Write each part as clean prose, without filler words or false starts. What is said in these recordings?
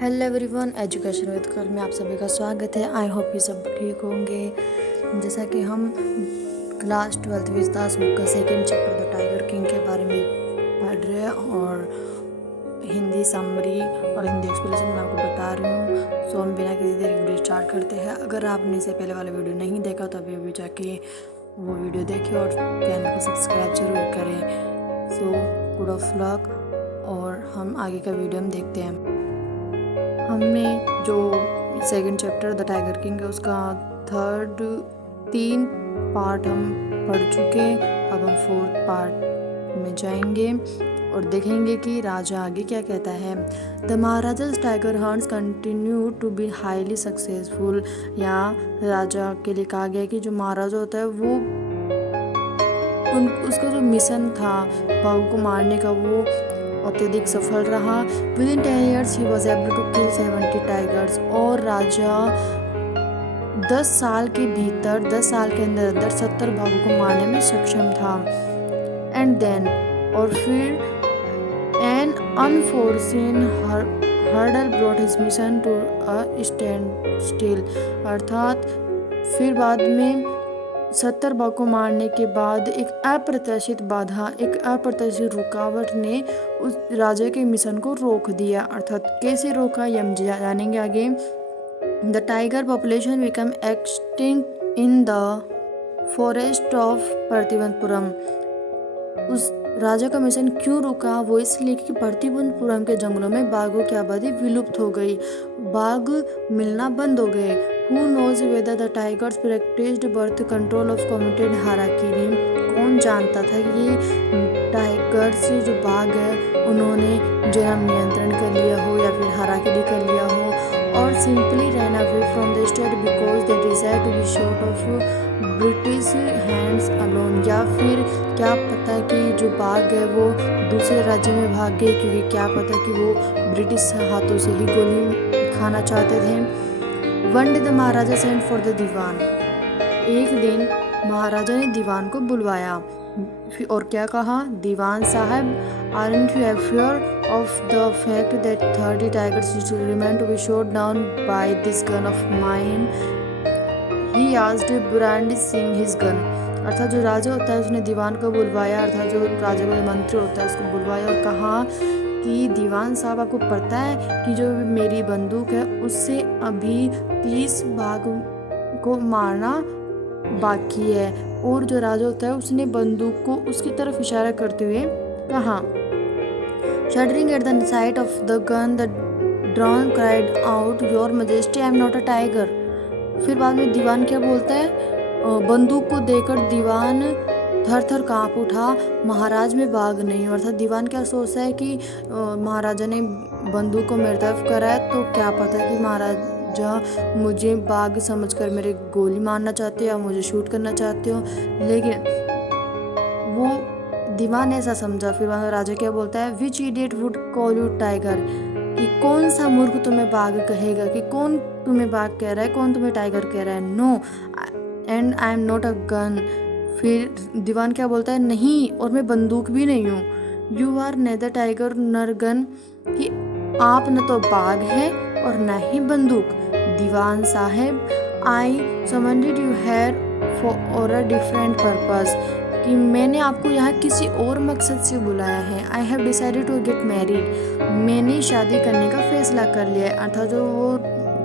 Hello everyone, education with कर में आप सभी का स्वागत है। आई होप ये सब ठीक होंगे। जैसा कि हम क्लास 12th विस्तास बुक का second chapter the tiger king के बारे में पढ़ रहे हैं और हिंदी समरी और हिंदी एक्सप्लेनेशन मैं आपको बता रही हूँ। सो हम बिना किसी देरी वीडियो स्टार्ट करते हैं। अगर आपने इससे पहले वाला वीडियो नहीं देखा तो अभी जाके वो वीडियो देखें और चैनल को सब्सक्राइब जरूर करें। सो गुड ऑफ लक और हम आगे का वीडियो हम देखते हैं। हमने जो second chapter the tiger king है उसका तीन पार्ट हम पढ़ चुके हैं। अब हम फोर्थ पार्ट में जाएंगे और देखेंगे कि राजा आगे क्या कहता है। The maharaja's tiger hunts continue to be highly successful. या राजा के लिए कहा गया कि जो महाराजा होता है वो उसका जो मिशन था बाघ को मारने का वो अत्यधिक सफल रहा। Within 10 years he was able to kill 70 tigers. और राजा 10 साल के भीतर 10 साल के अंदर 70 बाघों को मारने में सक्षम था। एंड देन और फिर an unforeseen hurdle brought his mission to a standstill. अर्थात फिर बाद में 70 बाघ को मारने के बाद एक अप्रत्याशित बाधा, एक अप्रत्याशित रुकावट ने उस राजा के मिशन को रोक दिया। अर्थात कैसे रोका ये हम जानेंगे आगे। The tiger population become extinct in the forest of Pratibandapuram. उस राजा का मिशन क्यों रुका? वो इसलिए कि प्रतिबंधपुरम के जंगलों में बाघों की आबादी विलुप्त हो गई, बाघ मिलना बंद हो गए। Who knows whether the tigers practiced birth control of committed harakiri? कौन जानता था कि ये टाइगर्स जो बाघ है उन्होंने जन्म नियंत्रण कर लिया हो या फिर हाराकिरी कर लिया हो। और simply run away from the state because they desire to be short of British hands alone. या फिर क्या पता कि जो बाघ है वो दूसरे राज्य में भाग गए क्योंकि क्या पता कि वो ब्रिटिश हाथों से ही गोली खाना चाहते थे। One day the maharaja sent for the dewan. एक दिन महाराजा ने दीवान को बुलवाया और क्या कहा? दीवान साहब, aren't you afraid of the fact that 30 tigers still remain to be shot down by this gun of mine? He asked, brandishing his gun. अर्थात जो राजा होता है उसने दीवान को बुलवाया, अर्थात जो राजा का मंत्री होता है उसको बुलवाया और कहा कि दीवान साहब, आपको पता है कि जो मेरी बंदूक है उससे अभी 30 बाघ को मारना बाकी है। और जो राजा होता है उसने बंदूक को उसकी तरफ इशारा करते हुए कहा। Shuddering at the site of the gun the drawn cried out, your majesty I am not a tiger. फिर बाद में दीवान क्या बोलता है? बंदूक को देखकर दीवान थर थर काँप उठा, महाराज में बाघ नहीं। अर्थात दीवान क्या सोचता है कि महाराजा ने बंदूक को मेरी तरफ करा है तो क्या पता कि महाराजा मुझे बाघ समझकर मेरे गोली मारना चाहते हो या मुझे शूट करना चाहते हो। लेकिन वो दीवान ऐसा समझा। फिर राजा क्या बोलता है? Which idiot would call you tiger? कि कौन सा मूर्ख तुम्हें बाघ कहेगा? कि कौन तुम्हें बाघ कह रहा है, कौन तुम्हें टाइगर कह रहा है? No and I am not a gun. फिर दीवान क्या बोलता है? नहीं, और मैं बंदूक भी नहीं हूँ। यू आर नेदर टाइगर नर गन, कि आप न तो बाघ है और न ही बंदूक। दीवान साहब, I summoned you here for a different purpose, कि मैंने आपको यहाँ किसी और मकसद से बुलाया है। I have decided to get married, मैंने शादी करने का फैसला कर लिया है। अर्थात जो वो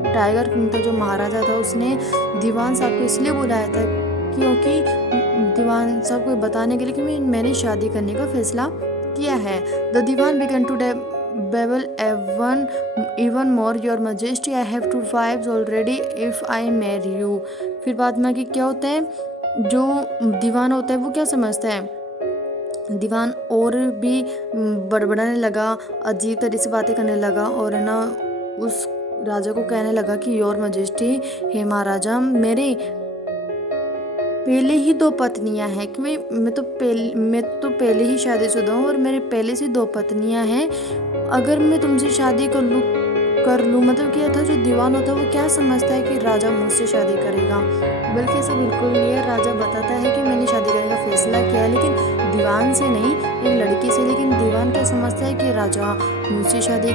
टाइगर किंग था, जो महाराजा था, उसने दीवान साहब को इसलिए बुलाया था क्योंकि दीवान साहब को बताने के लिए कि मैंने शादी करने का फैसला किया है। The Dewan began to babble even more, your majesty I have 2 wives already if I marry you। फिर बाद में कि क्या होता है? जो दीवान होता है वो क्या समझता है? दीवान और भी बड़बड़ाने लगा, अजीब तरह से बातें करने लगा और है ना उस राजा को कहने लगा कि योर मजेस्टी, हे महाराजा, मेरे पहले ही 2 पत्नियां हैं, कि मैं तो पहले ही शादीशुदा हूँ और मेरे पहले से 2 पत्नियां हैं। अगर मैं तुमसे शादी कर लूँ मतलब क्या था? जो दीवान होता है वो क्या समझता है कि राजा मुझसे शादी करेगा, बल्कि ऐसा बिल्कुल नहीं है। राजा बताता है कि मैंने शादी करने का फैसला किया है, लेकिन दीवान से नहीं, एक लड़की से। लेकिन दीवान क्या समझता है कि राजा मुझसे शादी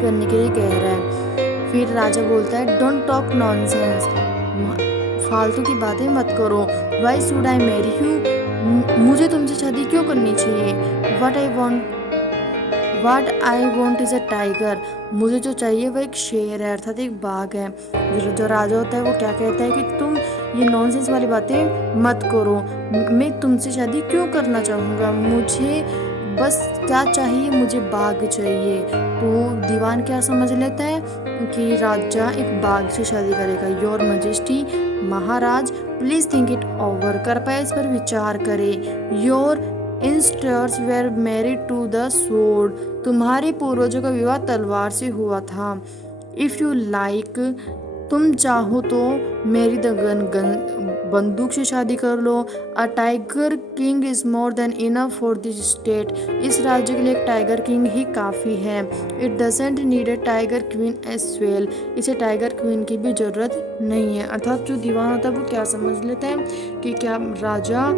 करने के लिए कह रहा है। फिर राजा बोलता है डोंट टॉक नॉनसेंस, फालतू की बातें मत करो। Why should I marry you, मुझे तुमसे शादी क्यों करनी चाहिए। What I want is a tiger, मुझे जो चाहिए वो एक शेर है, अर्थात एक बाघ है। जो राजा होता है वो क्या कहता है कि तुम ये नॉनसेंस वाली बातें मत करो, मैं तुमसे शादी क्यों करना चाहूँगा, मुझे बस क्या चाहिए, मुझे बाघ चाहिए। तो दीवान क्या समझ लेता है कि राजा एक बाघ से शादी करेगा। योर मजेस्टी, महाराज, प्लीज थिंक इट ओवर, कृपया इस पर विचार करें। Your ancestors were married to the sword, तुम्हारे पूर्वजों का विवाह तलवार से हुआ था। इफ़ यू लाइक, तुम चाहो तो मेरी द बंदूक से शादी कर लो। A tiger king is more than enough for this state, इस राज्य के लिए एक टाइगर किंग ही काफ़ी है। It doesn't need a tiger queen as well, इसे टाइगर क्वीन की भी ज़रूरत नहीं है। अर्थात जो दीवान होता है वो क्या समझ लेता है कि क्या राजा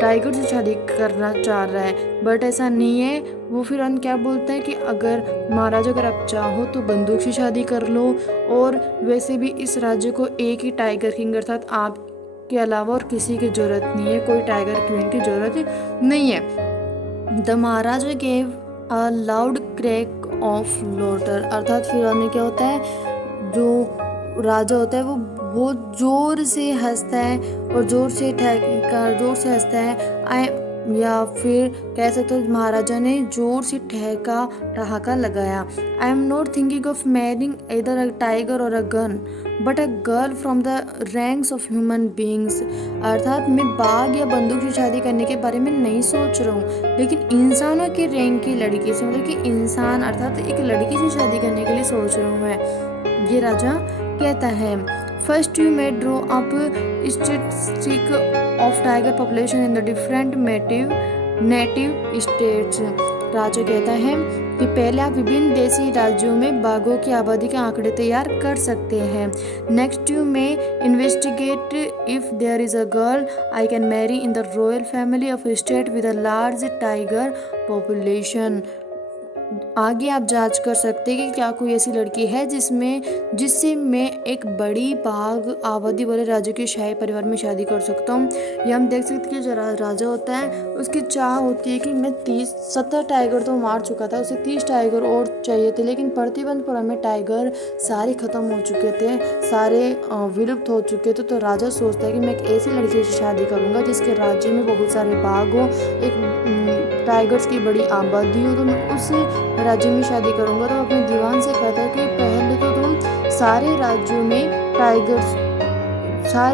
टाइगर से शादी करना चाह रहा है, बट ऐसा नहीं है। वो फिर अंत क्या बोलता है कि अगर महाराज अगर आप चाहो तो बंदूक से शादी कर लो, और वैसे भी इस राज्य को एक ही टाइगर किंग अर्थात आप के अलावा और किसी की ज़रूरत नहीं है, कोई टाइगर क्वीन की ज़रूरत नहीं है। The Maharaja gave a loud crack of laughter, अर्थात फिर अंत क्या होता है, जो राजा होता है वो जोर से हंसता है और जोर से हंसता है। या फिर कह सकते हो महाराजा ने जोर से ठहाका लगाया। आई am not thinking of marrying इधर अ टाइगर और a gun but a girl from the ranks of human beings, अर्थात मैं बाघ या बंदूक से शादी करने के बारे में नहीं सोच रहा हूँ, लेकिन इंसानों के रैंक की लड़की से, मतलब कि इंसान अर्थात एक लड़की से शादी करने के लिए सोच रहा हूँ मैं, ये राजा कहता है। First you may draw up statistic of tiger population in the different native states, राजा कहता है कि पहले आप विभिन्न देशी राज्यों में बाघों की आबादी के आंकड़े तैयार कर सकते हैं। Next you may investigate if there is a girl I can marry in the royal family of state with a large tiger population, आगे आप जांच कर सकते हैं कि क्या कोई ऐसी लड़की है जिससे मैं एक बड़ी बाघ आबादी वाले राज्य के शाही परिवार में शादी कर सकता हूँ। या हम देख सकते हैं कि जो राजा होता है उसकी चाह होती है कि मैं 70 टाइगर तो मार चुका था, उसे 30 टाइगर और चाहिए थे, लेकिन प्रतिबंधपुरम में टाइगर सारे खत्म हो चुके थे, सारे विलुप्त हो चुके थे। तो राजा सोचता है कि मैं एक ऐसी लड़की से शादी करूँगा जिसके राज्य में बहुत सारे बाघ हो, एक टाइगर्स की बड़ी आबादी हो, तो मैं उस राज्य में शादी करूँगा। तो अपने दीवान से कहता है कि पहले तो तुम सारे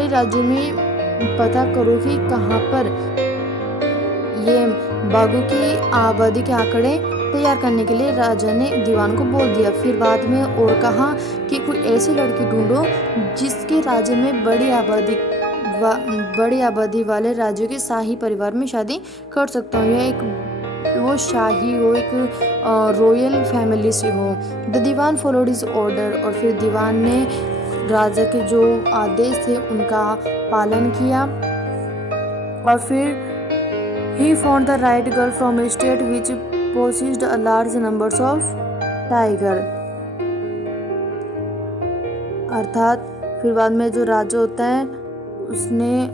राज्यों में पता करो कि कहाँ पर ये बाघों की आबादी के आंकड़े तैयार करने के लिए राजा ने दीवान को बोल दिया। फिर बाद में और कहा कि कोई ऐसी लड़की ढूंढो जिसके राज्य में बड़ी आबादी वाले राज्यों के शाही परिवार में शादी कर सकता हूँ, या एक वो शाही हो, एक रॉयल फैमिली से हो। The Dewan followed his order, और फिर दीवान ने राजा के जो आदेश थे उनका पालन किया, और फिर he found the right girl from a state which possessed a large numbers of tiger, अर्थात फिर बाद में जो राजा होता है उसने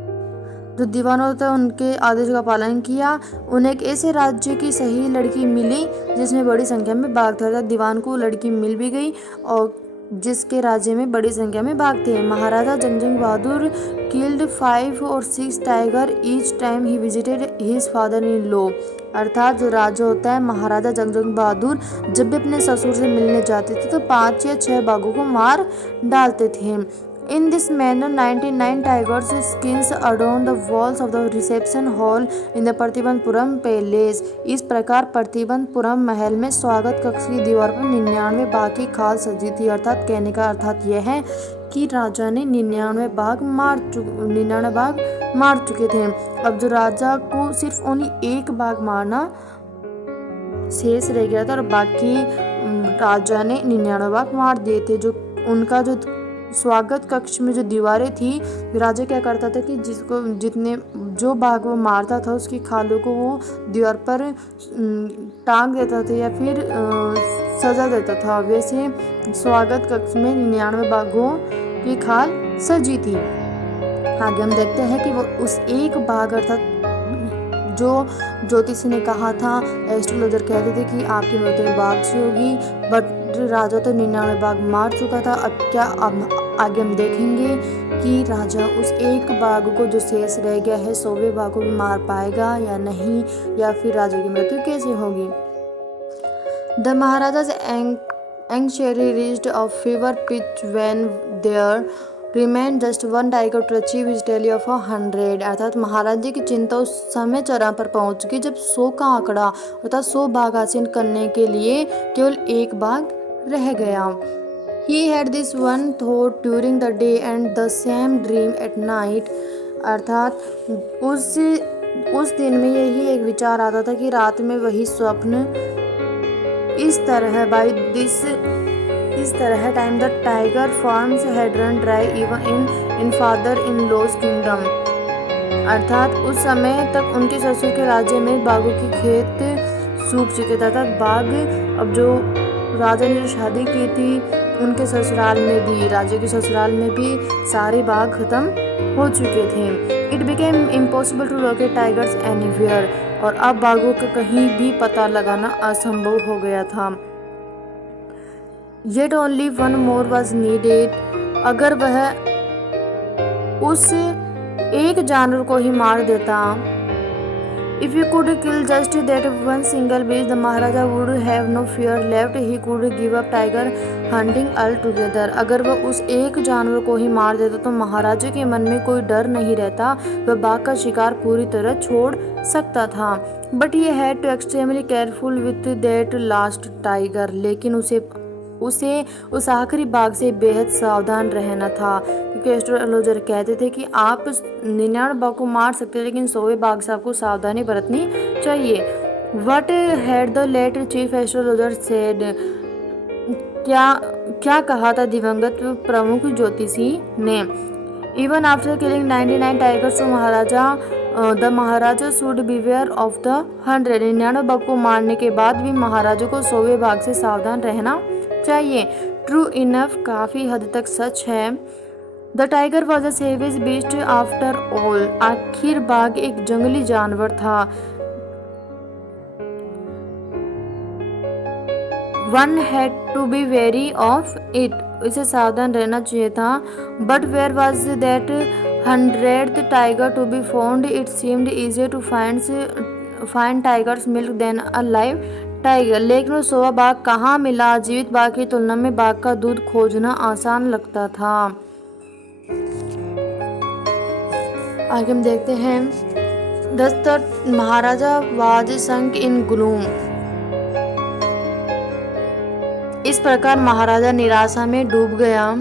जो दीवान होता है उनके आदेश का पालन किया। उन्हें एक ऐसे राज्य की सही लड़की मिली जिसमें बड़ी संख्या में बाघ थे, अर्थात दीवान को लड़की मिल भी गई और जिसके राज्य में बड़ी संख्या में बाघ थे। Maharaja Jung Jung Bahadur killed 5 or 6 tiger each time he visited his father in law, अर्थात जो राजा होता है महाराजा जंगजंग बहादुर जब भी अपने ससुर से मिलने जाते थे तो 5 या 6 बाघों को मार डालते थे। In this manner, 99 tigers' skins adorned the walls of the reception hall in the Pratibandapuram palace. इस प्रकार प्रतिबंधपुरम महल में स्वागत कक्ष की दीवार पर 99 बाघ की खाल सजी थी, अर्थात कहने का अर्थात यह है कि राजा ने 99 बाघ मार चुके थे। अब जो राजा को सिर्फ ओनली एक बाघ मारना शेष रह गया था और बाकी राजा ने 99 बाघ मार दिए थे। जो उनका जो स्वागत कक्ष में जो दीवारें थी, राजा क्या करता था कि जो बाघ वो मारता था उसकी खालों को वो दीवार पर टांग देता था या फिर सजा देता था। वैसे स्वागत कक्ष में 99 बाघों की खाल सजी थी। आगे हम देखते हैं कि वो उस एक बाघ अर्थात जो ज्योतिषी ने कहा था, एस्ट्रोलॉजर कहते थे कि आपकी मृत्यु बाघ से होगी, बट राजा तो 99 बाघ मार चुका था। अब आगे हम देखेंगे कि राजा उस एक बाघ को जो शेष रह गया है 100वें बाघ को भी मार पाएगा या नहीं, या फिर राजा की मृत्यु कैसे होगी। The Maharaja's anxiety reached a fever pitch when there remained just one tiger to achieve his tally of 100। अर्थात महाराज की चिंता उस समय चरम पर पहुंच गई जब 100 का आंकड़ा अर्थात 100 बाघ हासिल करने के लिए केवल एक बाघ रह गया। He had this one thought during the day and the same dream at night। अर्थात उस दिन में यही एक विचार आता था कि रात में वही स्वप्न। इस तरह time the tiger farms had run dry even in father-in-law's kingdom। अर्थात उस समय तक उनके ससुर के राज्य में बाघों के खेत सूख चुके थे। अर्थात बाघ अब जो राजा ने जो शादी की थी उनके ससुराल में भी, राजा के ससुराल में भी सारे बाघ खत्म हो चुके थे। It became impossible to locate tigers anywhere. और अब बाघों का कहीं भी पता लगाना असंभव हो गया था। Yet only one more was needed। अगर वह उस एक जानवर को ही मार देता, if he could kill just that one single beast, the Maharaja would have no fear left। He could give up tiger hunting altogether। अगर वह उस एक जानवर को ही मार देता तो महाराजा के मन में कोई डर नहीं रहता, वह बाघ का शिकार पूरी तरह छोड़ सकता था। But he had to extremely careful with that last tiger। लेकिन उसे उस आखिरी बाघ से बेहद सावधान रहना था, क्योंकि एस्ट्रोलॉजर कहते थे कि आप 99 बाघ को मार सकते हैं लेकिन 100वें बाघ से आपको सावधानी बरतनी चाहिए। What had the late chief astrologer said। क्या कहा था दिवंगत प्रमुख ज्योतिषी ने। Even after killing 99 tigers to Maharaja the Maharaja should beware of the 100। 99 बाघ को मारने के बाद भी महाराजा को 100वें बाघ से सावधान रहना चाहिए। ट्रू इनफ, काफी हद तक सच है। The tiger was a savage beast after all. आखिर बाघ एक जंगली जानवर था। One had to be very of it. इसे सावधान रहना चाहिए था। But where was that 100th tiger to be found. It seemed easier to find tiger's milk than a live tiger. लेकिन 100वां बाघ कहाँ मिला। जीवित बाघ की तुलना में बाघ का दूध खोजना आसान लगता था। आगे हम देखते हैं the Maharaja was sunk in gloom. इस प्रकार महाराजा निराशा में डूब गया।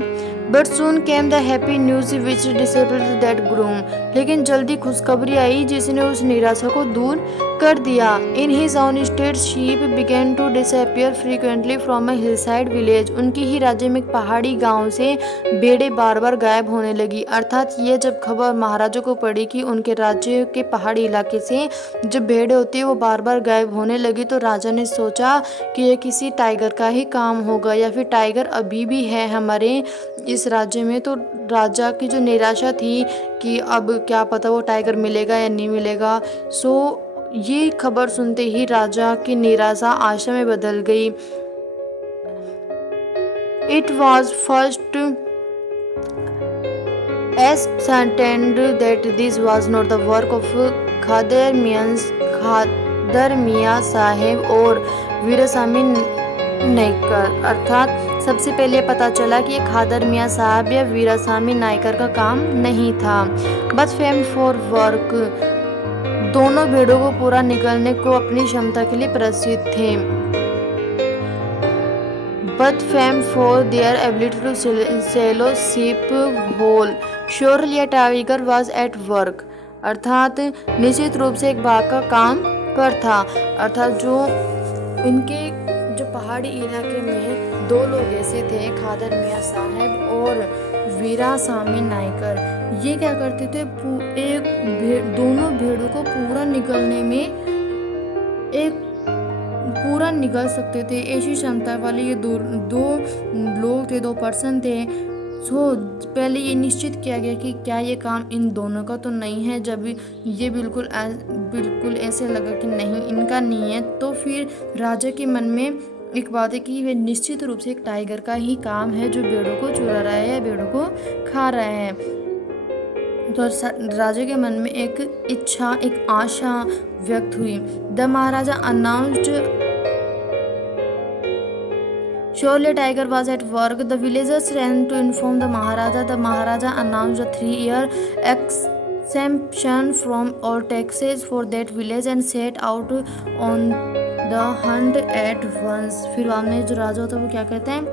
But soon came the happy news which disabled that gloom. लेकिन जल्दी खुशखबरी आई जिसने उस निराशा को दूर कर दिया। In his own state sheep began to disappear frequently from a hillside village. उनकी ही राज्य में एक पहाड़ी गांव से भेड़ें बार बार गायब होने लगी। अर्थात ये जब खबर महाराजा को पड़ी कि उनके राज्य के पहाड़ी इलाके से जो भेड़ें होती है वो बार बार गायब होने लगी, तो राजा ने सोचा कि ये किसी टाइगर का ही काम होगा, या फिर टाइगर अभी भी है हमारे इस राज्य में। तो राजा की जो निराशा थी कि अब क्या पता वो टाइगर मिलेगा या नहीं मिलेगा, सो ये खबर सुनते ही राजा की निराशा आशा में बदल गई। It was first ascertained that this was not the work of खादर मियाँ साहेब और वीरास्वामी नायकर। अर्थात सबसे पहले पता चला कि ये खादर मियाँ साहब या वीरास्वामी नायकर का काम नहीं था। बट फेम फॉर वर्क, दोनों भेड़ों को पूरा निकलने को अपनी क्षमता के लिए प्रसिद्ध थे। But fame for their ability to swallow sheep whole. Surely a tiger was at work. अर्थात निश्चित रूप से एक बाघ का काम पर था। अर्थात जो इनके जो पहाड़ी इलाके में दो लोग ऐसे थे, खादर मियाँ साहब और वीरास्वामी नायकर, ये क्या करते थे, दोनों भेड़ों को पूरा बाहर निकल सकते थे। ऐसी क्षमता वाले ये दो लोग थे, 2 पर्सन थे। सो पहले ये निश्चित किया गया कि क्या ये काम इन दोनों का तो नहीं है। जब ये बिल्कुल ऐसे लगा कि नहीं, इनका नहीं है, तो फिर राजा के मन में एक बात है कि वे निश्चित रूप से एक टाइगर का ही काम है जो भेड़ों को चुरा रहा है या भेड़ों को खा रहा है। तो राजा के मन में एक इच्छा, एक आशा व्यक्त हुई। The Maharaja announced surely tiger was at work. The villagers ran to inform the Maharaja. The Maharaja announced a 3-year exemption from all taxes for that village and set out on the hunt at once. फिर बाद में जो राजा होता है वो क्या कहते हैं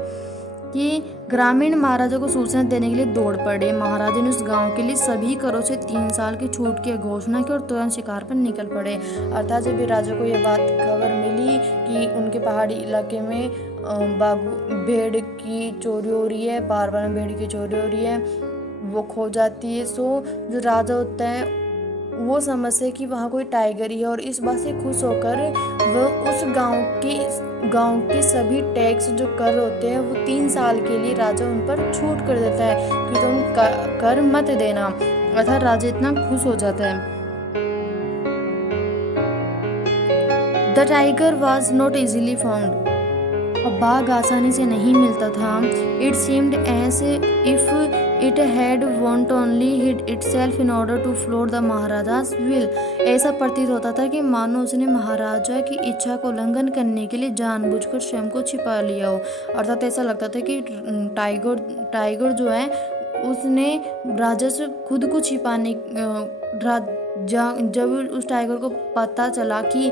कि ग्रामीण महाराजा को सूचना देने के लिए दौड़ पड़े। महाराजा ने उस गांव के लिए सभी करों से 3 साल की छूट की घोषणा की और तुरंत शिकार पर निकल पड़े। अर्थात जब भी राजा को यह बात खबर मिली कि उनके पहाड़ी इलाके में भेड़ की चोरी हो रही है, बार बार भेड़ की चोरी हो रही है, वो खो जाती है। सो जो राजा होता है वो समझते हैं कि वहाँ कोई टाइगर ही है और इस बात से खुश होकर वो उस गांव के सभी टैक्स जो कर होते हैं वो 3 साल के लिए राजा उन पर छूट कर देता है कि तुम कर मत देना। अर्थात राजा इतना खुश हो जाता है। The tiger was not easily found. अब बाघ आसानी से नहीं मिलता था। It seemed as if it had wantonly hid itself in order to float the Maharaja's will। ऐसा प्रतीत होता था कि मानो उसने महाराजा की इच्छा को उल्लंघन करने के लिए जानबूझकर स्वयं को छिपा लिया हो। अर्थात ऐसा लगता था कि टाइगर जो है उसने राजा से खुद को छिपाने जब उस टाइगर को पता चला कि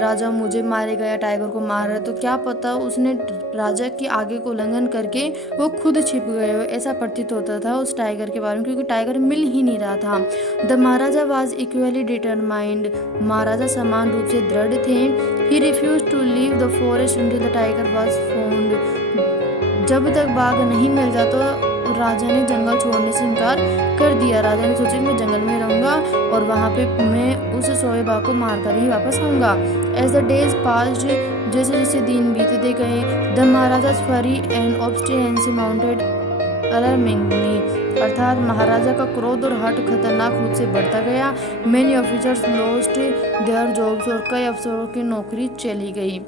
राजा मुझे मारेगा या टाइगर को मार रहा है, तो क्या पता उसने राजा के आगे को उल्लंघन करके वो खुद छिप गए हो। ऐसा प्रतीत होता था उस टाइगर के बारे में, क्योंकि टाइगर मिल ही नहीं रहा था। The Maharaja was equally determined. महाराजा समान रूप से दृढ़ थे। He refuse to leave the forest until the tiger was found. जब तक बाघ नहीं मिल जाता तो राजा ने जंगल छोड़ने से इनकार कर दिया। राजा ने सोचा कि मैं जंगल में रहूंगा और वहाँ पे मैं उस सोए बाघ को मारकर ही वापस आऊँगा। एज द डेज पास्ड, जैसे जैसे दिन बीतते गए, the महाराजा's fury and obstinacy mounted alarmingly। अर्थात महाराजा का क्रोध और हठ खतरनाक रूप से बढ़ता गया। Many officers lost their jobs और कई अफसरों की नौकरी चली गई।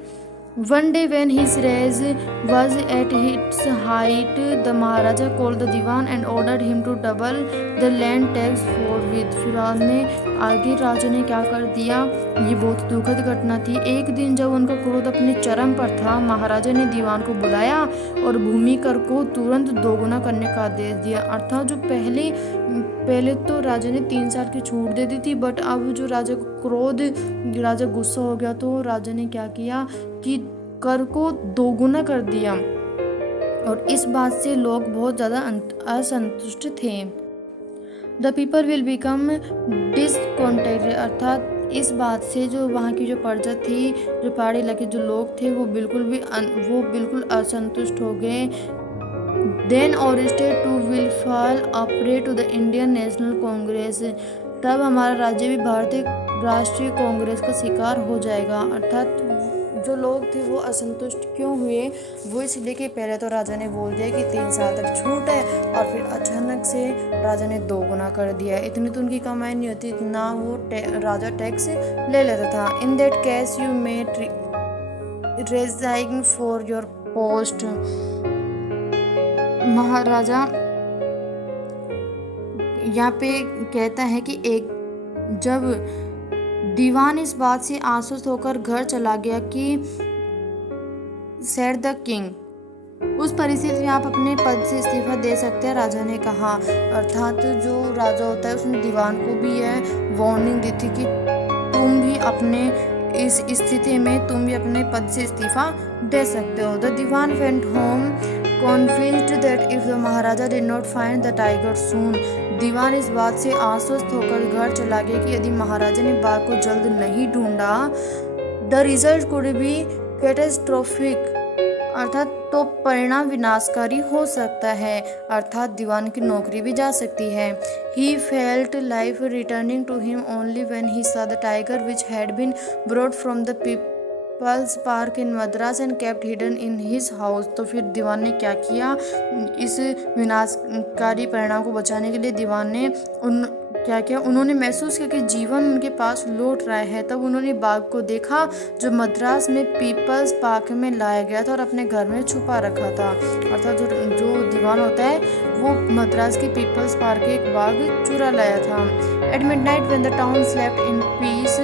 One day when his rage was at its height, the Maharaja called the Diwan and ordered him to double the land tax forthwith। फिलहाल में आगे राजा ने क्या कर दिया, ये बहुत दुखद घटना थी। एक दिन जब उनका क्रोध अपने चरम पर था, महाराजा ने दीवान को बुलाया और भूमि कर को तुरंत दोगुना करने का आदेश दिया। अर्थात जो पहले तो राजा ने 3 साल की छूट दे दी थी, बट अब जो राजा गुस्सा हो गया तो राजा ने क्या किया कि कर को दोगुना कर दिया और इस बात से लोग बहुत ज़्यादा असंतुष्ट थे। The people will become discontented. अर्थात इस बात से जो वहाँ की जो प्रजा थी, जो पहाड़ी इलाके जो लोग थे, वो बिल्कुल असंतुष्ट हो गए। Then arrested to will fall a prey to the Indian National Congress। तब हमारा राज्य भी भारतीय राष्ट्रीय कांग्रेस का शिकार हो जाएगा। अर्थात जो लोग थे वो असंतुष्ट क्यों हुए, वो इसलिए कि पहले तो राजा ने बोल दिया कि 3 साल तक छूट है और फिर अचानक से राजा ने 2 गुना कर दिया। इतनी तो उनकी कमाई नहीं होती, इतना वो राजा टैक्स ले लेता था। In that case you may resign for your post. महाराजा यहाँ पे कहता है कि जब दीवान इस बात से आश्वस्त होकर घर चला गया कि सेड द किंग, उस परिस्थिति में आप अपने पद से इस्तीफा दे सकते हैं, राजा ने कहा। अर्थात जो राजा होता है उसने दीवान को भी यह वार्निंग दी थी कि तुम भी अपने इस स्थिति में तुम भी अपने पद से इस्तीफा दे सकते हो। The Diwan went home convinced that if the Maharaja did not find the tiger soon. दीवान इस बात से आश्वस्त होकर घर चला गया कि यदि महाराजा ने बाघ को जल्द नहीं ढूंढा, the result could be catastrophic. अर्थात तो परिणाम विनाशकारी हो सकता है, अर्थात दीवान की नौकरी भी जा सकती है। He felt life returning to him only when he saw the tiger which had been brought from the People's Park in Madras and kept hidden in his house. तो फिर दीवान ने क्या किया, इस विनाशकारी परिणाम को बचाने के लिए दीवान ने क्या किया, उन्होंने महसूस किया कि जीवन उनके पास लौट रहा है। तब उन्होंने बाघ को देखा जो मद्रास में पीपल्स पार्क में लाया गया था और अपने घर में छुपा रखा था। अर्थात जो दीवान होता है वो मद्रास के पीपल्स पार्क के एक बाघ चुरा लाया था। At midnight when the town slept in peace,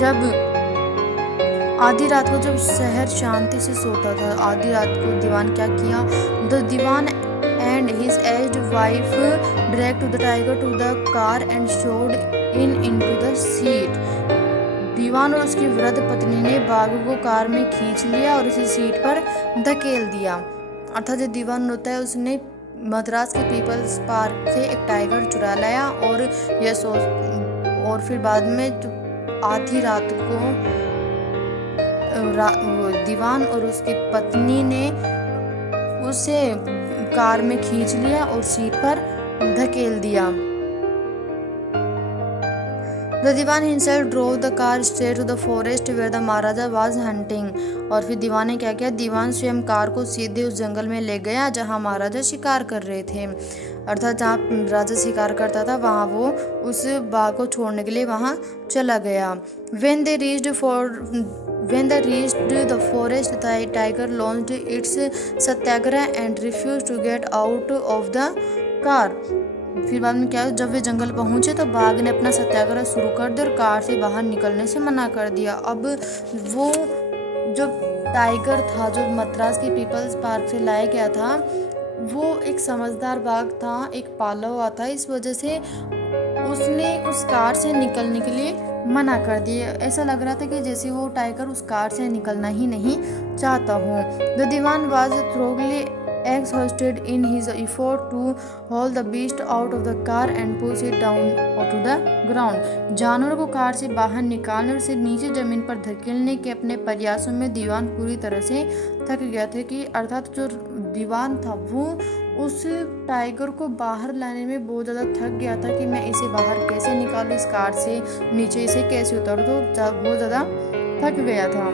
जब आधी रात को जब शहर शांति से सोता था, आधी रात को दीवान क्या किया, the Dewan and his aged wife dragged the tiger to the car and shoved into the seat। दीवान और उसकी वृद्ध पत्नी ने बाघ को कार में खींच लिया और उसे सीट पर धकेल दिया। अर्थात जो दीवान होता है उसने मद्रास के पीपल्स पार्क से एक टाइगर चुरा लाया और फिर बाद में आधी रात को दीवान और उसकी पत्नी ने उसे कार में खींच लिया और सीट पर धकेल दिया। The Diwan himself drove the car straight to the forest where the Maharaja was hunting। और फिर दीवान ने क्या किया, दीवान स्वयं कार को सीधे उस जंगल में ले गया जहां महाराजा शिकार कर रहे थे। अर्थात जहाँ राजा शिकार करता था वहाँ वो उस बाघ को छोड़ने के लिए वहाँ चला गया। When they reached the forest, the tiger launched its satyagraha and refused to get out of the car। फिर बाद में क्या, जब वे जंगल पहुंचे तो बाघ ने अपना सत्याग्रह शुरू कर दिया और कार से बाहर निकलने से मना कर दिया। अब वो जो टाइगर था जो मद्रास के पीपल्स पार्क से लाया गया था वो एक समझदार बाघ था, एक पाला हुआ था, इस वजह से उसने उस कार से निकलने के लिए मना कर दिया। ऐसा लग रहा था कि जैसे वो टाइगर उस कार से निकलना ही नहीं चाहता हो। The Dewan was thoroughly exhausted in his effort to haul the beast out of the car and push it down to the ground। जानवर को कार से बाहर निकालने और उसे नीचे जमीन पर धकेलने के अपने प्रयासों में दीवान पूरी तरह से थक गया था। कि अर्थात जो दीवान था वो उस टाइगर को बाहर लाने में बहुत ज़्यादा थक गया था कि मैं इसे बाहर कैसे निकालूं, इस कार से नीचे इसे कैसे उतारूं, तो बहुत ज़्यादा थक गया था।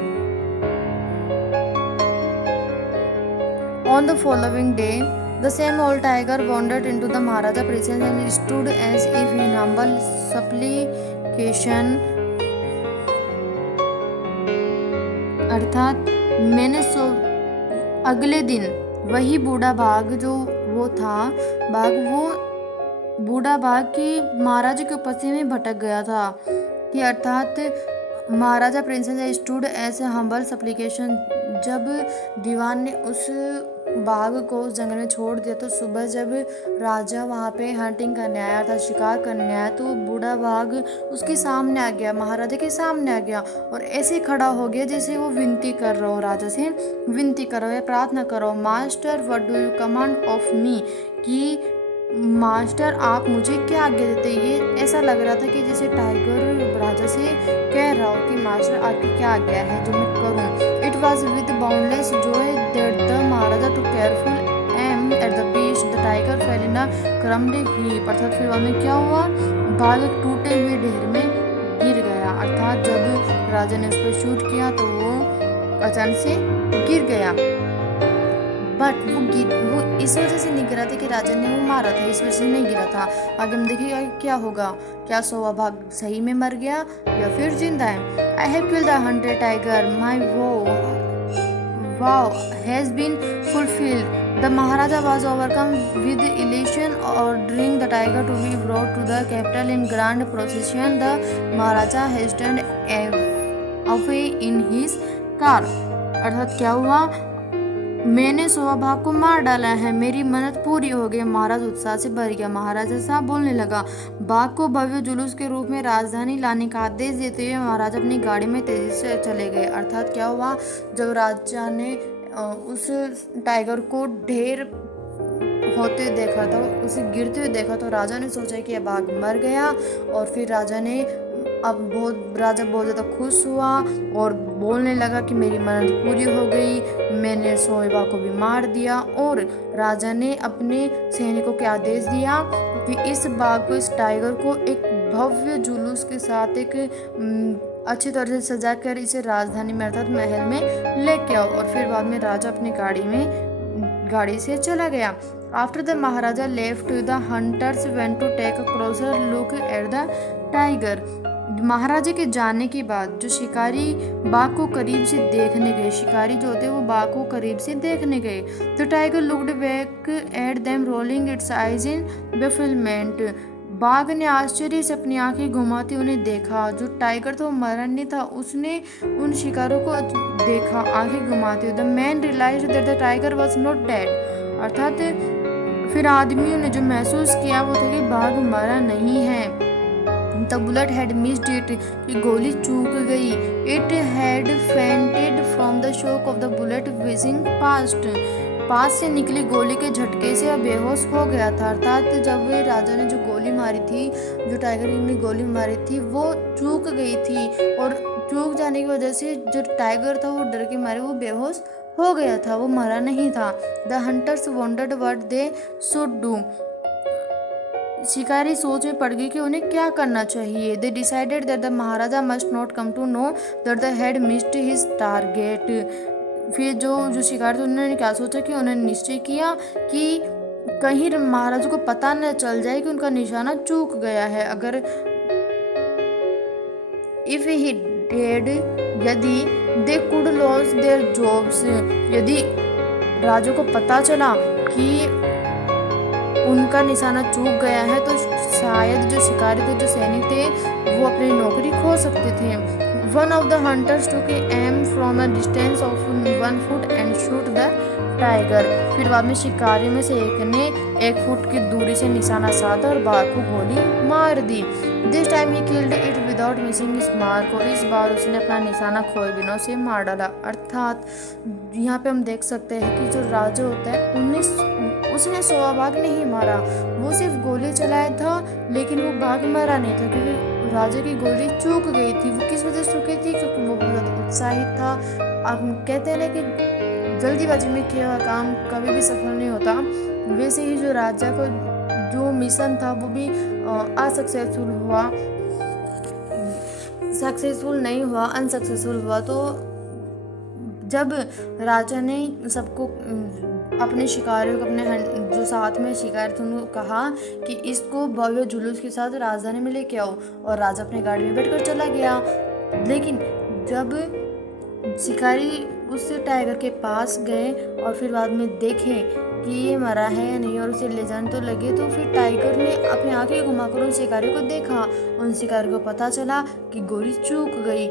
On the following day, the same old tiger wandered into the Maharaja presence and stood as if in humble supplication। अर्थात अगले दिन वही बूढ़ा बाघ जो वो था वो बूढ़ा बाघ की महाराजा के उपस्थिति में भटक गया था। कि अर्थात Maharaja princess stood as a humble supplication. जब दीवान ने उस बाघ को उस जंगल में छोड़ दिया तो सुबह जब राजा वहाँ पे हंटिंग करने आया था, शिकार करने आया, तो बूढ़ा बाघ उसके सामने आ गया, महाराजा के सामने आ गया और ऐसे खड़ा हो गया जैसे वो विनती कर रहा हो, राजा से विनती कर रहा हो, प्रार्थना कर रहा हो, master what do you command of me, कि मास्टर आप मुझे क्या आज्ञा देते। ये ऐसा लग रहा था कि जैसे टाइगर राजा से कह रहा हो कि मास्टर आपकी क्या आज्ञा है जो मैं करूं। It was with boundless joy that the Maharaja took careful aim at the beast the tiger fell in a crumpled heap. अर्थात फिर बाद में क्या हुआ, बाघ टूटे हुए ढेर में गिर गया। अर्थात जब राजा ने उस पर शूट किया तो वो अचानक से गिर गया। बट वो इस वजह से नहीं गिरा था कि राजा ने वो मारा था, इस वजह से नहीं गिरा था। आगे हम देखेंगे क्या होगा, क्या सोवा बाघ सही में मर गया या फिर जिंदा है। I have killed the hunted tiger, my vow has been fulfilled। The Maharaja was overcome with elation, ordering the tiger to be brought to the capital in grand procession। The Maharaja hastened away in his car। अर्थात क्या हुआ, मैंने सोवा बाघ को मार डाला है, मेरी मन्नत पूरी हो गई। महाराज उत्साह से भर गया। महाराजा साहब बोलने लगा। बाघ को भव्य जुलूस के रूप में राजधानी लाने का आदेश देते हुए महाराज अपनी गाड़ी में तेजी से चले गए। अर्थात क्या हुआ, जब राजा ने उस टाइगर को ढेर होते देखा था, उसे गिरते हुए देखा, तो राजा ने सोचा कि यह बाघ मर गया। और फिर राजा बहुत ज़्यादा खुश हुआ और बोलने लगा कि मेरी मन्नत पूरी हो गई, मैंने सोएबा को भी मार दिया। और राजा ने अपने सैनिकों को आदेश दिया कि इस बाघ को, इस टाइगर को एक भव्य जुलूस के साथ, एक अच्छी तरह से सजा कर इसे राजधानी में अर्थात महल में लेके आओ। और फिर बाद में राजा अपनी गाड़ी से चला गया। After the Maharaja left the hunters went to take a closer look at the tiger. महाराजा के जाने के बाद जो शिकारी बाघ को करीब से देखने गए, शिकारी जो होते वो बाघ को करीब से देखने गए। The tiger looked back at them rolling its eyes in bewilderment. बाघ ने आश्चर्य से अपनी आंखें घुमाते उन्हें देखा। जो टाइगर था वो मरा नहीं था, उसने उन शिकारों को देखा आंखें घुमाते। The man realised that the tiger was not dead. अर्थात फिर आदमियों ने जो महसूस किया वो था कि बाघ मरा नहीं है। The bullet had missed it, कि गोली चूक गई। It had fainted from the shock of the bullet whizzing पास से निकली गोली के झटके से बेहोश हो गया था। अर्थात जब राजा ने जो गोली मारी थी, जो टाइगर किंग ने गोली मारी थी, वो चूक गई थी और चूक जाने की वजह से जो टाइगर था वो डर के मारे वो बेहोश हो गया था, वो मरा नहीं था। The hunters wondered what they should do. शिकारी सोच में पड़ गई कि उन्हें क्या करना चाहिए। They decided that the Maharaja must not come to know that the had missed his target. फिर जो शिकारी थे उन्होंने क्या सोचा कि उन्होंने निश्चय किया कि कहीं महाराजा को पता न चल जाए कि उनका निशाना चूक गया है। अगर इफ ही डेड, यदि they could loss their jobs, यदि राजा को पता चला कि उनका निशाना चूक गया है तो शायद जो शिकारी थे, जो सैनिक थे, वो अपनी नौकरी खो सकते थे। One of the hunters took am from a distance of 1 foot and shoot the tiger. फिर बाद में शिकारी में से एक ने 1 फुट की दूरी से निशाना साधा और बाघ को गोली मार दी। This time he killed it without missing his mark. और इस बार उसने अपना निशाना खोए बिना उसे मार डाला। अर्थात यहाँ पे हम देख सकते हैं कि जो राजा होता है उसने 100 बाघ नहीं मारा, वो सिर्फ गोली चलाया था, लेकिन वो बाघ मरा नहीं था क्योंकि राजा की गोली चूक गई थी। वो किस वजह से चूकी थी? क्योंकि वो बहुत उत्साहित था। अब कहते हैं ना कि जल्दीबाजी में किया हुआ काम कभी भी सफल नहीं होता। वैसे ही जो राजा को जो मिशन था वो भी असक्सेसफुल हुआ, सक्सेसफुल नहीं हुआ, अनसक्सेसफुल हुआ। तो जब राजा ने सबको अपने शिकारियों को, अपने जो साथ में शिकारी थे उनको कहा कि इसको भव्य जुलूस के साथ राजधानी में लेके आओ, और राजा अपनी गाड़ी में बैठकर चला गया। लेकिन जब शिकारी उस टाइगर के पास गए और फिर बाद में देखे कि ये मरा है या नहीं और उसे ले जाने तो लगे, तो फिर टाइगर ने अपनी आंखें घुमाकर उन शिकारी को देखा। उन शिकारी को पता चला कि गोली चूक गई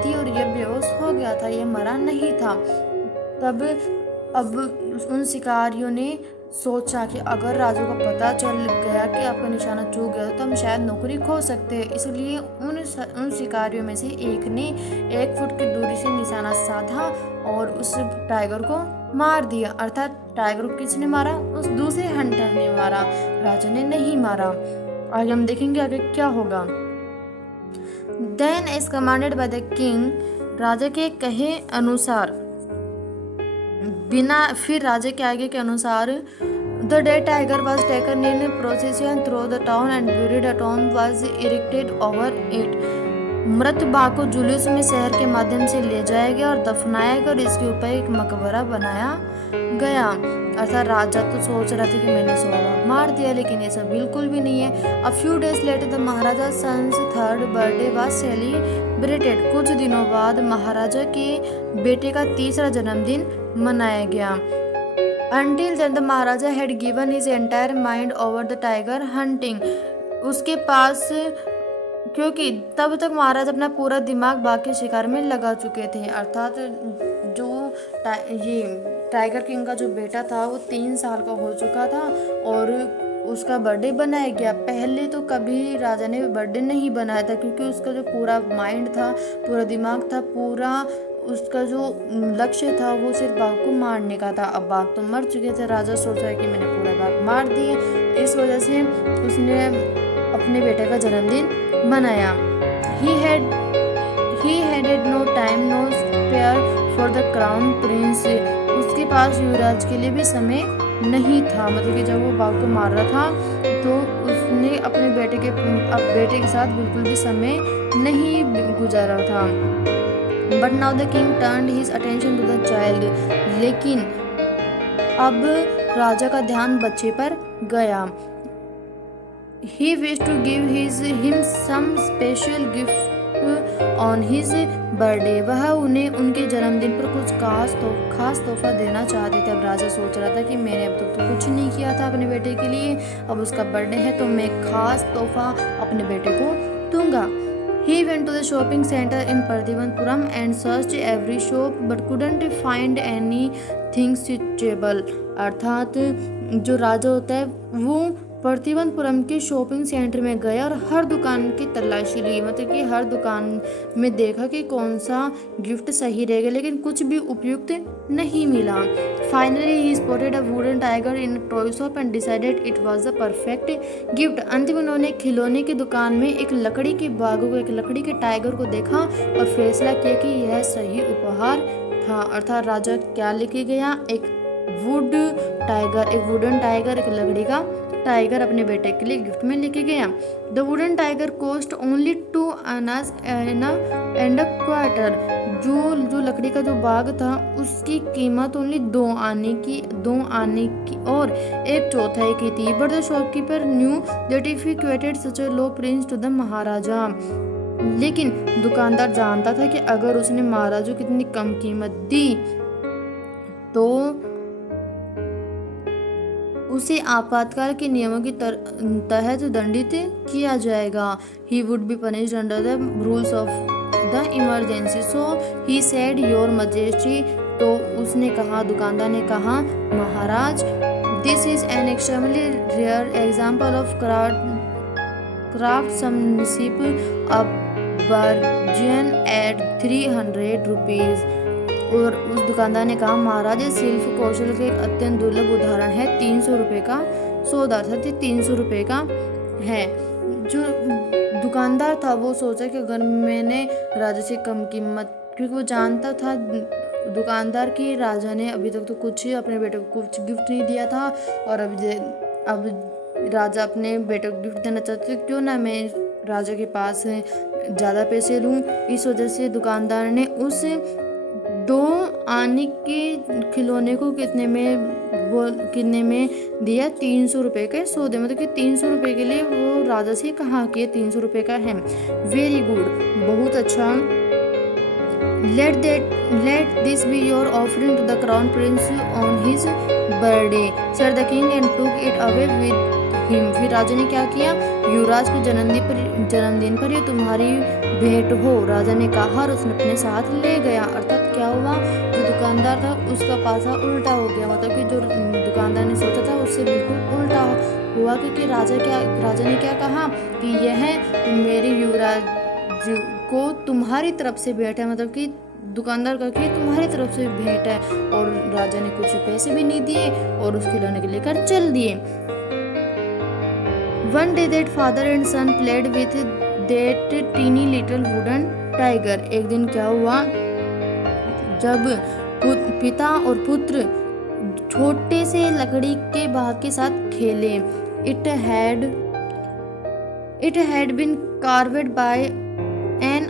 थी और ये बेहोश हो गया था, ये मरा नहीं था। तब अब उन शिकारियों ने सोचा कि अगर राजा को पता चल गया कि आपका निशाना चूक गया तो हम शायद नौकरी खो सकते हैं। इसलिए उन शिकारियों में से एक ने 1 फुट की दूरी से निशाना साधा और उस टाइगर को मार दिया। अर्थात टाइगर को किसने मारा? उस दूसरे हंटर ने मारा, राजा ने नहीं मारा। आगे हम देखेंगे आगे क्या होगा। Then as commanded by the king, राजा के कहे अनुसार, फिर राजा के आगे के अनुसार, the dead tiger was taken in procession through the town and buried a tomb was erected over it. मृत बाघ को जुलूस में शहर के माध्यम से ले जाया गया और दफनाया गया और इसके ऊपर एक मकबरा बनाया गया। अर्थात राजा तो सोच रहा था कि मैंने 100 बाघ मार दिया, लेकिन ये सब बिल्कुल भी नहीं है। A few days later the Maharaja son's 3rd birthday was celebrated. कुछ दिनों बाद महाराजा के बेटे का 3रा जन्मदिन मनाया गया। Until then the Maharaja had given his entire mind over the tiger hunting। उसके पास, क्योंकि तब तक महाराज अपना पूरा दिमाग बाघ के शिकार में लगा चुके थे। अर्थात जो ये टाइगर किंग का जो बेटा था वो 3 साल का हो चुका था और उसका बर्थडे बनाया गया। पहले तो कभी राजा ने बर्थडे नहीं बनाया था क्योंकि उसका जो पूरा माइंड था, पूरा दिमाग था, पूरा उसका जो लक्ष्य था वो सिर्फ बाघ को मारने का था। अब बाघ तो मर चुके थे, राजा सोचा कि मैंने पूरा बाघ मार दिए, इस वजह से उसने अपने बेटे का जन्मदिन मनाया। He had no time, no spare for the crown prince। उसके पास युवराज के लिए भी समय नहीं था, मतलब कि जब वो बाघ को मार रहा था तो उसने अपने बेटे के साथ बिल्कुल भी समय नहीं गुजारा था। But now the king turned his attention to the child, लेकिन अब राजा का ध्यान बच्चे पर गया। He wished to give him some special gift on his birthday. वह उन्हें उनके जन्मदिन पर कुछ खास तोहफा देना चाहते थे। अब राजा सोच रहा था कि मैंने अब तक तो कुछ नहीं किया था अपने बेटे के लिए, अब उसका बर्थडे है तो मैं खास तोहफा अपने बेटे को दूंगा। He went to the shopping center in Parthivanpuram and searched every shop but couldn't find anything suitable. अर्थात जो राजा होता है वो प्रतिवनपुरम के शॉपिंग सेंटर में गया और हर दुकान की तलाशी ली, मतलब कि हर दुकान में देखा कि कौन सा गिफ्ट सही रहेगा, लेकिन कुछ भी उपयुक्त नहीं मिला। Finally he spotted a wooden tiger in toy shop and decided it was the perfect gift. अंत में उन्होंने खिलौने की दुकान में एक लकड़ी के टाइगर को देखा और फैसला किया कि यह सही उपहार था। अर्थात राजा क्या लेके गया, एक वुडन टाइगर, एक लकड़ी का टाइगर अपने बेटे के लिए गिफ्ट में लेके गया। The wooden tiger cost only 2 annas and a quarter. जो लकड़ी का जो बाग था उसकी कीमत ओनली 2 आने की और 1/4 की थी। But the shopkeeper knew that if he quoted such a low price to the Maharaja, लेकिन दुकानदार जानता था कि अगर उसने महाराजा को कितनी कम कीमत दी तो उसे आपातकाल के नियमों की तहत दंडित किया जाएगा। He would be punished under the rules of the emergency, so he said your majesty. तो उसने कहा, दुकानदार ने कहा, महाराज, this is an extremely rare example of craftsmanship, a bargain at 300 rupees. और उस दुकानदार ने कहा, महाराज, शिल्प कौशल के एक अत्यंत दुर्लभ उदाहरण है, 300 रुपये का सौदा, अर्थात 300 रुपये का है। जो दुकानदार था वो सोचा कि अगर मैंने राजा से कम कीमत, क्योंकि वो जानता था दुकानदार की राजा ने अभी तक तो कुछ अपने बेटे को कुछ गिफ्ट नहीं दिया था, और अब राजा अपने बेटे को गिफ्ट देना चाहते, क्यों ना मैं राजा के पास ज़्यादा पैसे लूँ। इस वजह से दुकानदार ने उस 2 आने के खिलौने को कितने में दिया, 300 रुपये के सौदे, मतलब कि 300 रुपये के लिए वो राजा से कहा कि 300 रुपये का है। वेरी गुड, बहुत अच्छा। Let this be your offering to the crown prince on his birthday, said the king and took it away with him. फिर राजा ने क्या किया, युवराज के जन्मदिन पर ये तुम्हारी भेंट हो, राजा ने कहा, और उसने अपने साथ ले गया। अर्थात क्या हुआ, जो दुकानदार था उसका पासा उल्टा हो गया, मतलब कि जो दुकानदार ने सोचा था उससे बिल्कुल उल्टा हुआ, क्योंकि राजा ने क्या कहा कि यह मेरे युवराज को तुम्हारी तरफ से भेंट है, मतलब कि दुकानदार का कि तुम्हारी तरफ से भेंट है, और राजा ने कुछ पैसे भी नहीं दिए और उस खिलौने के लेकर चल दिए। One day that father and son played with that teeny little wooden tiger. एक दिन क्या हुआ, जब पिता और पुत्र छोटे से लकड़ी के बाग के साथ खेले। It had been carved by an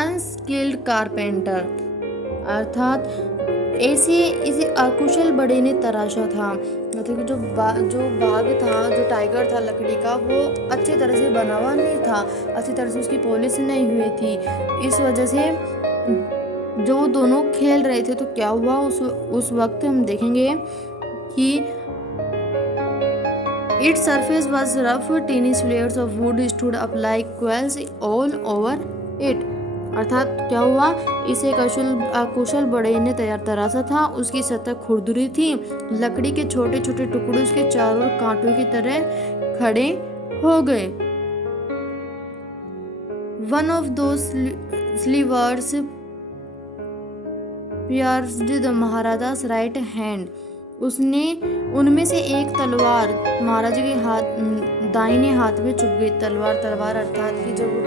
unskilled carpenter. अर्थात इसे अकुशल बड़े ने तराशा था, मतलब कि जो बाग था, जो टाइगर था लकड़ी का, वो अच्छी तरह से बना हुआ नहीं था, अच्छी तरह से उसकी पॉलिश नहीं हुई थी। इस वजह से जो दोनों खेल रहे थे तो क्या हुआ, उस वक्त हम देखेंगे कि its surface was rough, tiny layers of wood stood up like quills all over it. अर्थात क्या हुआ, इसे अकुशल बढ़ई ने तराशा था, उसकी सतह खुरदुरी थी, लकड़ी के छोटे छोटे टुकड़े उसके चारों ओर कांटों की तरह खड़े हो गए। One of those slivers pierced the महाराजा's right hand. उनमें से एक तलवार महाराजा के दाहिने हाथ में चुभ गई। तलवार अर्थात कि जब वो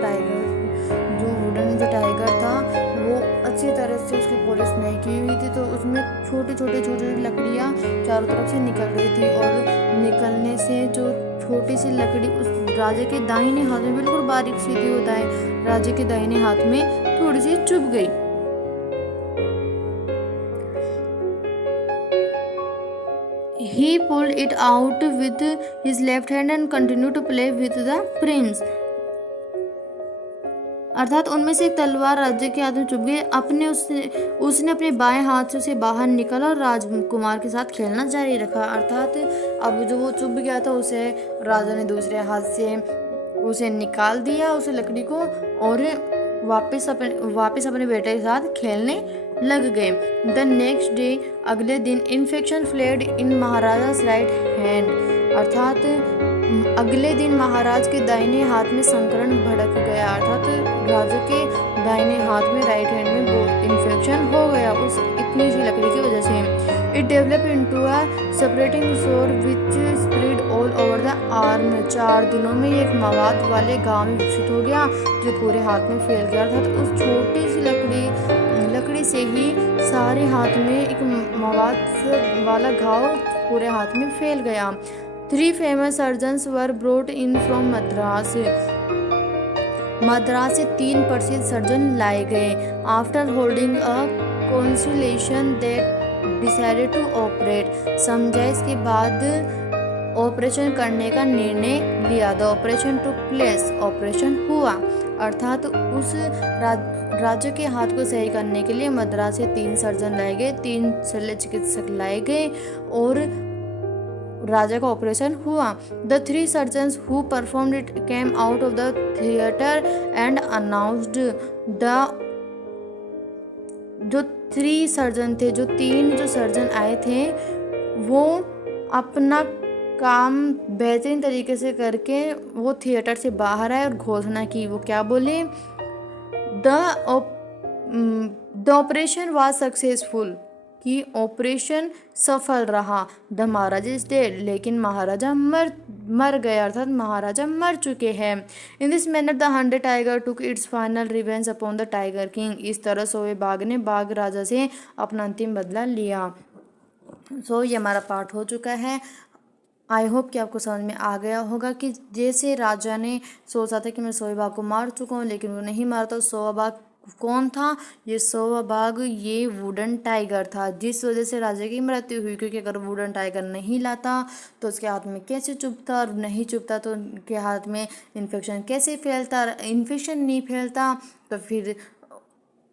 टाइगर था वो अच्छी किसी तरह से उसकी पॉलिश नहीं की हुई थी, तो उसमें छोटी छोटी लकड़ियाँ चारों तरफ से निकल रही थी, और निकलने से जो छोटी सी लकड़ी उस राजा के दाहिने हाथ में बिल्कुल बारीक सीधी होता है, राजा के दाहिने हाथ में थोड़ी सी चुभ गई। He pulled it out with his left hand and continued to play with the prince. अर्थात उनमें से एक तलवार राज्य के हाथ में चुभ गई। उसने अपने बाएं हाथ से उसे बाहर निकाला और राजकुमार के साथ खेलना जारी रखा। अर्थात अब जो वो चुभ गया था उसे राजा ने दूसरे हाथ से उसे निकाल दिया, उसे लकड़ी को, और वापस अपने बेटे के साथ खेलने लग गए। द नेक्स्ट डे, अगले दिन, इन्फेक्शन फ्लेड इन महाराजा's राइट हैंड। अर्थात अगले दिन महाराज के दाहिने हाथ में संक्रमण भड़क गया। अर्थात राजा के दाहिने हाथ में, राइट हैंड में वो इन्फेक्शन हो गया उस इतनी सी लकड़ी की वजह से। It develop into a separating sore which spread all over the arm. 4 दिनों में एक मवाद वाले घाव में विकसित हो गया जो पूरे हाथ में फैल गया। अर्थात उस छोटी सी लकड़ी से ही सारे हाथ में एक मवाद वाला घाव पूरे हाथ में फैल गया। 3 famous surgeons were brought in from Madras. Madras से 3 प्रसिद्ध सर्जन लाए गए। After holding a consultation they decided to operate. समझाइश के बाद ऑपरेशन करने का निर्णय लिया। The operation took place. Operation हुआ। अर्थात उस राज्य के हाथ को सही करने के लिए मद्रास से 3 सर्जन लाए गए, 3 शल्य चिकित्सक लाए गए, और राजा का ऑपरेशन हुआ। The 3 surgeons who performed it came out of the theatre and announced the. जो 3 सर्जन थे, जो 3 जो सर्जन आए थे, वो अपना काम बेहतरीन तरीके से करके वो थिएटर से बाहर आए और घोषणा की। वो क्या बोले? द ऑपरेशन वाज सक्सेसफुल, कि ऑपरेशन सफल रहा। द महाराजा इज डेड, लेकिन महाराजा मर गए, अर्थात महाराजा मर चुके हैं। In this manner the 100 tiger took its final revenge upon the tiger king. इस तरह 100वें बाघ ने बाघ राजा से अपना अंतिम बदला लिया। ये हमारा पाठ हो चुका है। आई होप कि आपको समझ में आ गया होगा कि जैसे राजा ने सोचा था कि मैं 100वें बाघ को मार चुका हूँ, लेकिन वो नहीं मारा था। 100वां बाघ कौन था? ये 100वां बाघ ये वुडन टाइगर था, जिस वजह से राजा की मृत्यु हुई। क्योंकि अगर वुडन टाइगर नहीं लाता तो उसके हाथ में कैसे चुभता, और नहीं चुभता तो उनके हाथ में इन्फेक्शन कैसे फैलता, इन्फेक्शन नहीं फैलता तो फिर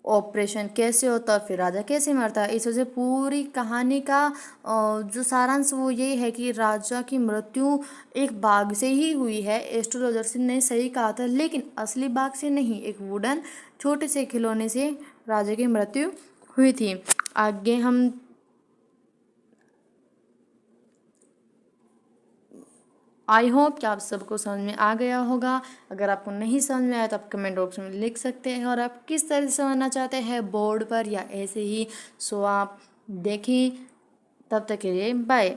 ऑपरेशन कैसे होता, फिर राजा कैसे मरता। इस वजह से पूरी कहानी का जो सारांश वो ये है कि राजा की मृत्यु एक बाघ से ही हुई है। एस्ट्रोलॉजर ने सही कहा था, लेकिन असली बाघ से नहीं, एक वुडन छोटे से खिलौने से राजा की मृत्यु हुई थी। आगे हम आई होप कि आप सबको समझ में आ गया होगा। अगर आपको नहीं समझ में आया तो आप कमेंट बॉक्स में लिख सकते हैं, और आप किस तरह से समझना चाहते हैं, बोर्ड पर या ऐसे ही। आप देखें। तब तक के लिए बाय।